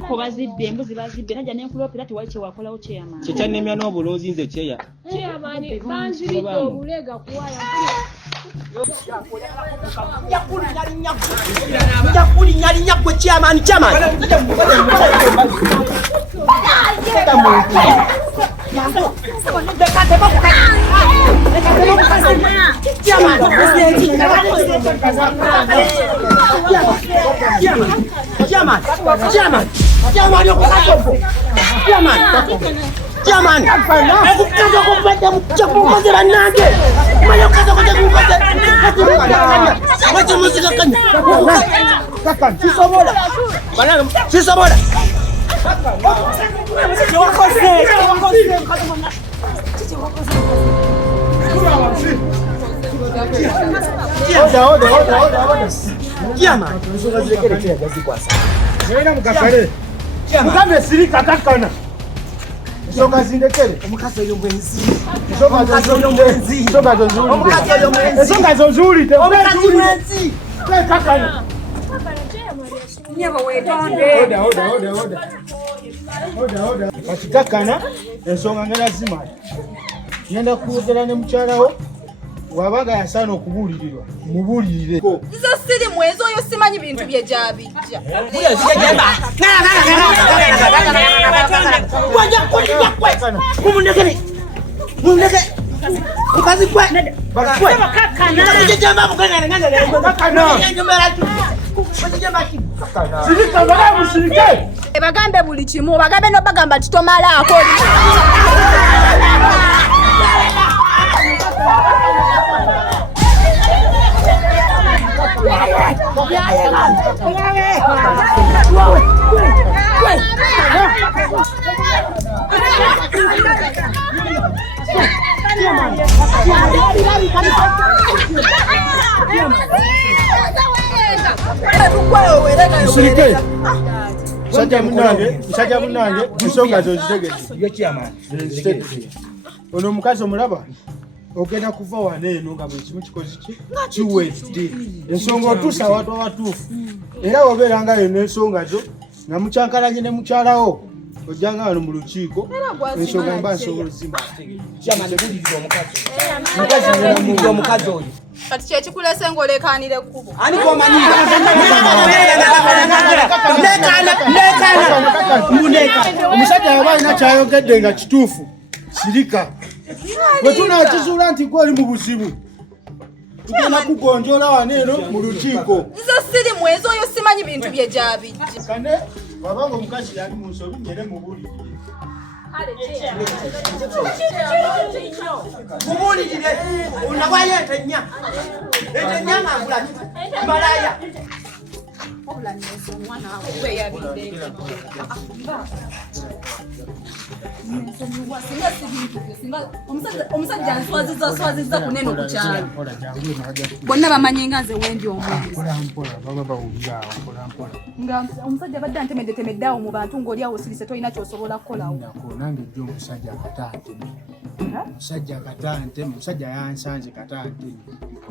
ko bazibbe embuzi bazibbe najja nenkulopera tiwali kyewakolawo chairman kyekyannemya n'obuloozi nze kyeya chairman banziridde obulega kuwaya Nyakulinya gwe chairman Chairman, aku kaza kupenda mchakukozera nange. Maya kaza kukozera. Wacha muzika kanya. Kaka, sisobola. Bana, sisobola. Oda. Chairman, usongazekele kile gazi kwasa. Nena mukakale. Mukambe sirika kakana. Songa zindekele omukazi oyo mwenzi songa zozuli te omukazi mwenzi kakana nyaba wetonde oda kakana ensonga ngena zima ngenda kuwogera ne mukyalawo wabanga yasaana okubuulirirwa mubulirire nze siri mwezi oyo simanyi bintu bye gyabijja bagambe buli kimu bagambe nobagamba titomalaako musajja munange ensonga zo zitegedde ono omukazi omulaba ogenda kuva wano eno nga buli kimu kikozi kiwedde ensonga otuusa abantu abatuufu era wobeera nga yonna ensonga zo nga mukyankalanye ne mukyalawo ojjanga wano mu lukiiko ensonga mba nsobola ozimba omukazi oyo kati kyekikulese ng'olekaanira ekkubo omusajja yaba alina kyayogedde nga kituufu sirika bwe tunakizuula nti gwoli mu buzibu tugenda kugonjola wano eno mu lukiiko nze siri mwezi oyo simanyi bintu bye gyabijja kane wabanga omukazi yali mu nsobi nyere mubulirire mubulirire unawayo entenya ngangula malaya omusajja nswazizza kunene okukyalo bonna bamanyi nga nze wendi omuntu nga omusajja badde antemedde awo mu bantu ng'oli awo sirise tolina kyosobola kukolawo nange jjo omusajja katante musajja yansanze katante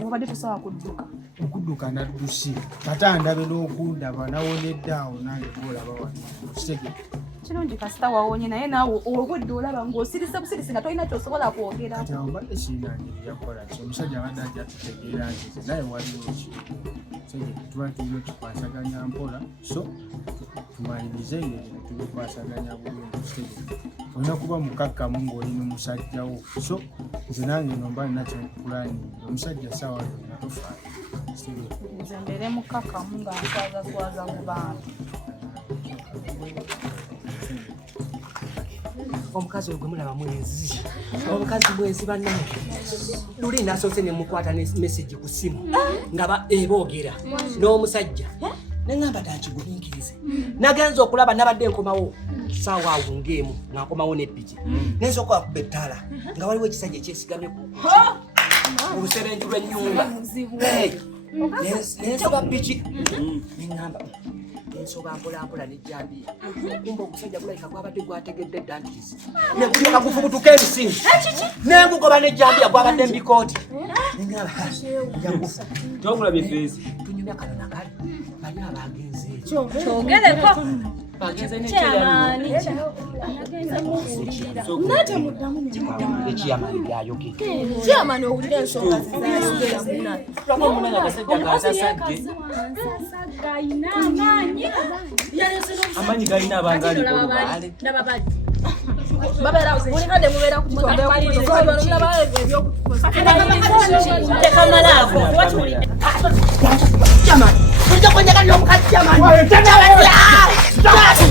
obadde tosobola kudduka okudduka naddusi kata ndabe n'okundaba nawonedde awo nange olaba wano kitege kirungi kasita wawonye naye naawe obwedde olaba ng'osirise busirisi nga tolina kyosobola kwogera mbadde sirinange byakola ki omusajja abadde ajja tutegeera nti naye waliwo ki tuba tulina tukwasaganya mpola so tumalirize ngeri tubikwasaganya bulungi kitege olina kuba mukakkamu ng'olina omusajjawo so nze nange nomba nina kyenkukulanyirira omusajja saawa yonna tofaayo nze mbeere mukakkamu nga nswazaswaza mu bantu omukazi ogwe mulaba mwenzi omukazi mwenzi bannange luli nasoose nemukwata ne message ku simu nga boogera n'omusajja neŋŋamba takigumiikirize nagenza okulaba nabadde nkomawo saawa awo ng'emu nga nkomawo n'eppiki nensooka wakuba ettaala nga waliwo ekisajja ekyesigamye ku lusebenju lw'ennyumba nensoba ppiki neŋŋamba ensoba mpolampola nejjambiya kumba omusajja gulabika gwabadde gwategedde dantisi negulyoka gufubutuka ebisimu nengugoba nejjambiya gwabadde mbikooti togulabye feesi tunyumya kano nakale bali abagenzi kyogereko Bageze ne chairman. Nate mudamu Ne chairman yayoke. chairman owulira ensonga zizina. Lwako munene abasajja ng'asasagge. Amanyi galina abangali b'olubaale. Babera bulikade mubera kukikombe okukozesa babaye ebyokukozesa. Tekamalaako watuli. Chairman, tujja kwenyaga n'omukazi chairman. Chairman.